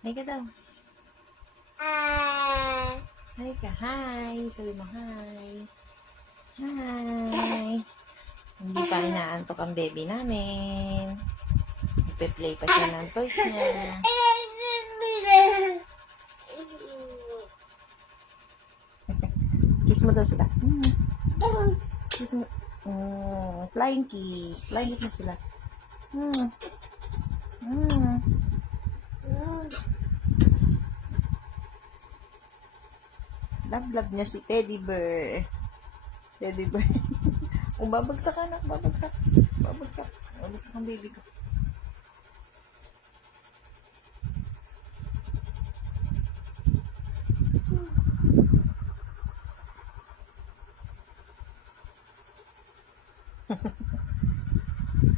Hi ka daw. Hi ka. Hi. Sabi mo hi. Hi. Hindi pa inaantok ang baby namin. Ipe-play pa siya ng toys niya. Kiss mo daw sila. Kiss mo. Flying kiss. Flying kiss mo sila. Love niya si Teddy Bear. Teddy Bear. Babagsak ka na. Babagsak. Babagsak. Babagsak ang baby ko.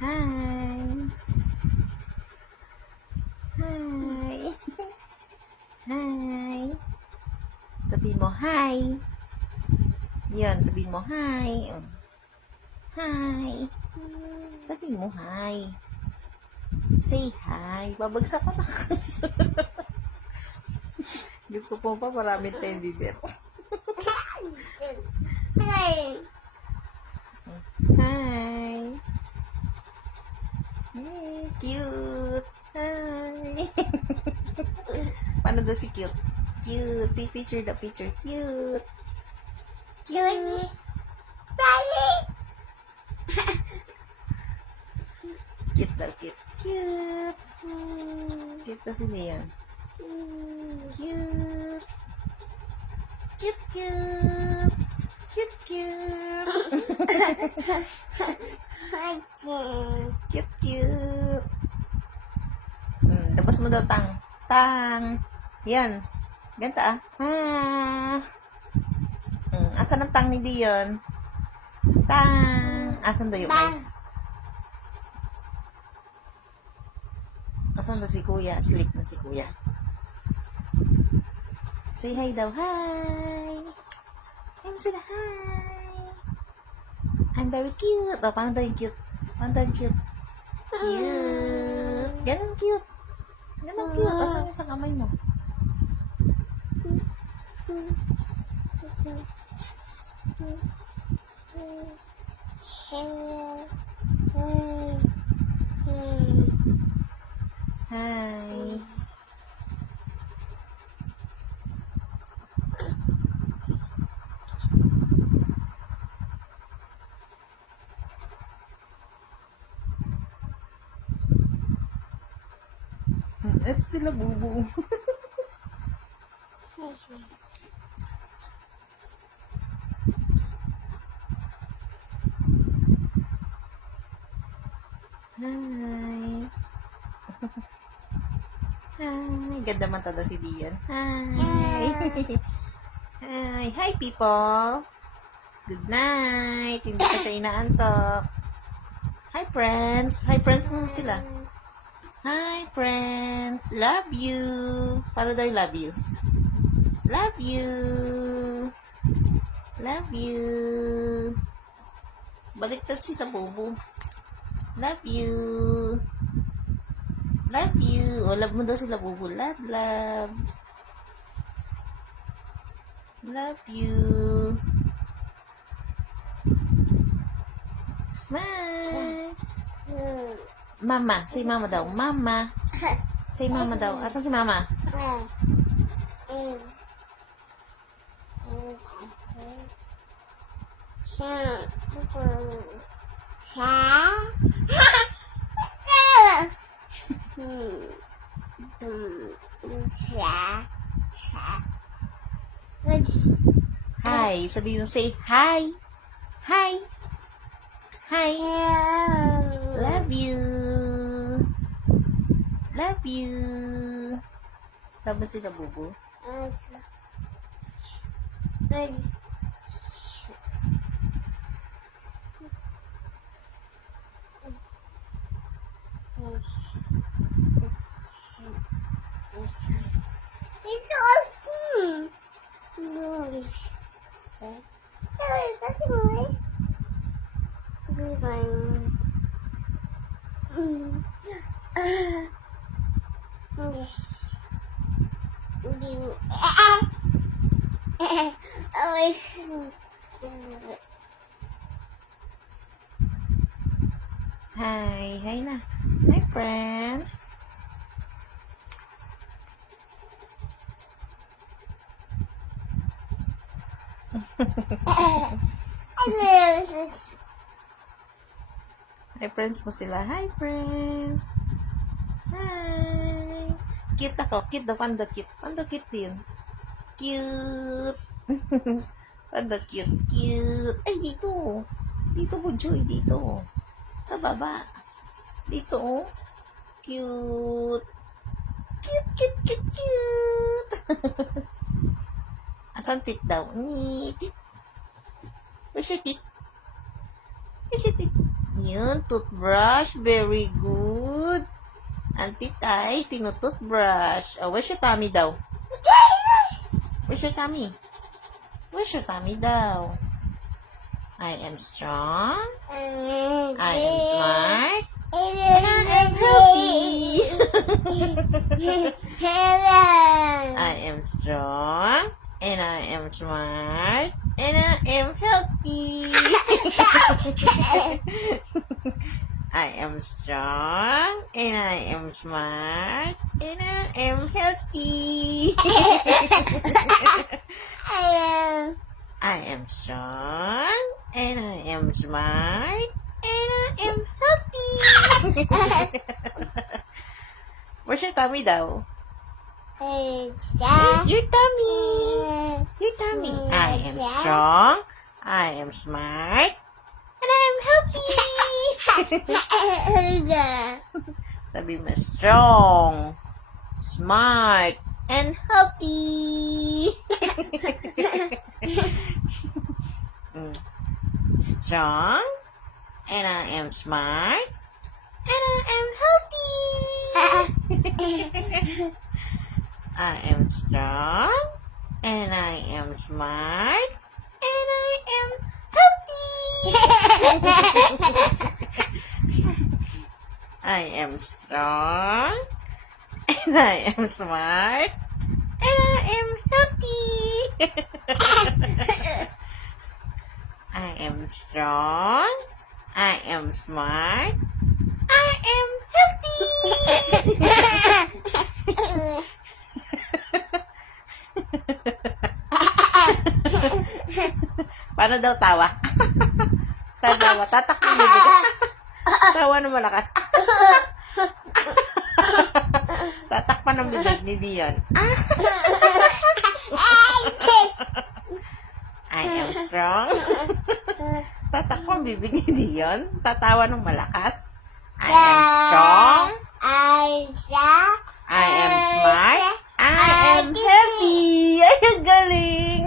Hi. Hi. Hi. Sabihin mo hi. Yan, sabihin mo hi. Hi. Sabihin mo hi. Say hi. Babagsak ka na. Gusto ko pa maraming teddy bear. Hi. Hey, cute. Hi. Paano daw si cute? Cute. Picture the picture. Cute. Cute. Cute daw, cute. Cute. Cute daw si Leon. Cute. Cute, cute. Cute, cute. Cute, cute. Tapos mo daw tang. Tang. Yan. Ganta Asan ang tang ni Dion? Tang. Asan daw yung eyes? Asan daw si Kuya? Sleep na si Kuya. Say hi daw. Hi. I'm saying hi. I'm very cute. Oh, paano daw yung cute? Paano daw yung cute? Cute. Ganun cute. Ganun cute. Asan yung sa kamay mo? Hi. Ito sila bubu. Hi. Hi. Ganda man tada si Dion. Hi. Hi. Hi, people. Good night. Hindi ka siya inaantok. Hi, friends. Hi, friends mo sila. Hi, friends. Love you. Paano daw yung love you? Love you. Love you. Baliktad sila, bobo. Love you. Love you. O, love mo daw sila, bobo. Love, love. Love you. Smile. Mama. Say mama daw. Mama. Say mama daw. Asan si mama? Hi. Sabi mo, say hi. Hi. Hi. Love you. Love you. Love mo sila, bubo? Hi. Hi na. Hi, friends. Hi, friends mo sila. Hi, friends. Hi. Cute ako. Cute daw. Panda cute. Panda cute din. Cute. Panda cute. Cute. Ay, dito. Dito po, Joy. Dito. Sa baba. Dito, oh. Cute. Cute, cute, cute, cute. Asan tit daw? Ni tit. Where's your tit? Where's your tit? Yun, toothbrush. Very good. Ang tit ay tinutoothbrush. Oh, where's your tummy daw? Where's your tummy? Where's your tummy daw? I am strong. I am smart. And I am healthy. I am strong. And I am smart. And I am healthy. I am strong. And I am smart. And I am healthy. I am strong. And I am smart. And I am healthy. Where's your tummy daw? Your tummy. Your tummy. I am strong. I am smart. And I am healthy. Sabi mo, strong, smart, and healthy. Strong. And I am smart. And I am healthy. I am strong. And I am smart. And I am healthy. I am strong. And I am smart. And I am healthy. I am strong. I am smart. I am healthy. Paano daw tawa? Tawa. Tatak ng bibig. Tawa na malakas. Tatak pa ng bibig ni Dion. I am strong. Tatak pa ang bibig ni Dion. Tatawa ng malakas. I am strong. I am smart. I am healthy. Ay, ang galing.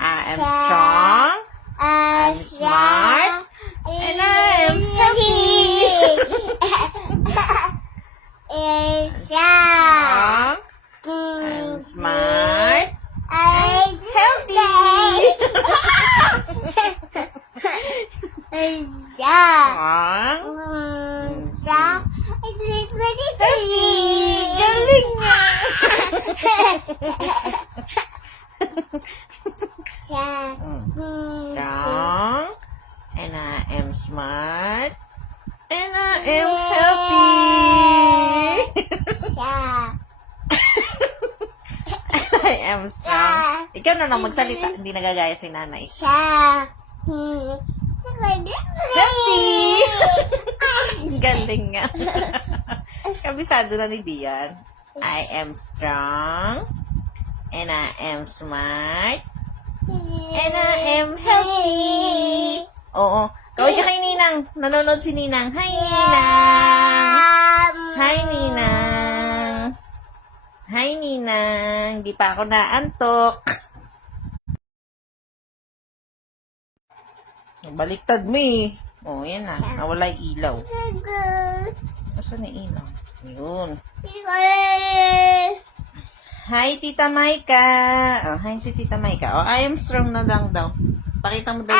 I am strong. I'm smart. And I am healthy. Strong. I'm smart. I'm healthy. Strong. Galing nga. Strong. And I am smart. And I am healthy. I am strong. Ikaw na lang magsalita. Hindi nagagaya si nanay. Healthy. Galing nga. Kabisado na ni Dian. I am strong. And I am smart. And I am healthy. Oo. Kaway ka kay Ninang. Nanonood si Ninang. Hi, Ninang. Hi, Ninang. Hi, Ninang. Di pa ako naantok. Baliktad mo eh. Oh, yan na. Nawala yung ilaw. Asan na ilaw? Yun. Hi, Tita Maika. Oh, hi si Tita Maika. Oh, I am strong na lang daw. Pakita mo daw.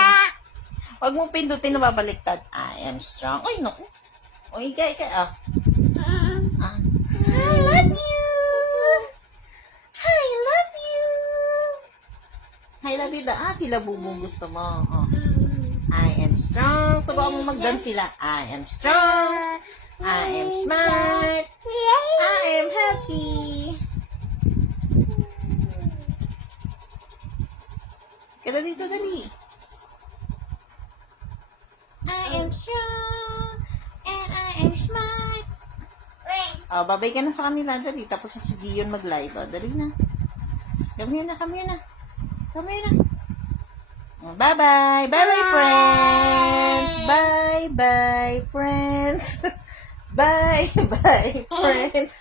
Huwag mo pindutin na babaliktad. I am strong. Uy, naku. O, ika. Oh. I love you. maganda. Sila bubong gusto mo. Oh. I am strong. Turuan mo mag-dance sila. I am strong. I am smart. I am healthy. Kada dito, dali. I am strong. And I am smart. Babay ka na sa kanila, dali. Tapos si Dion mag-live. Dali na. Come here na. Bye-bye. Bye-bye, friends. Bye-bye, friends. Bye-bye, friends.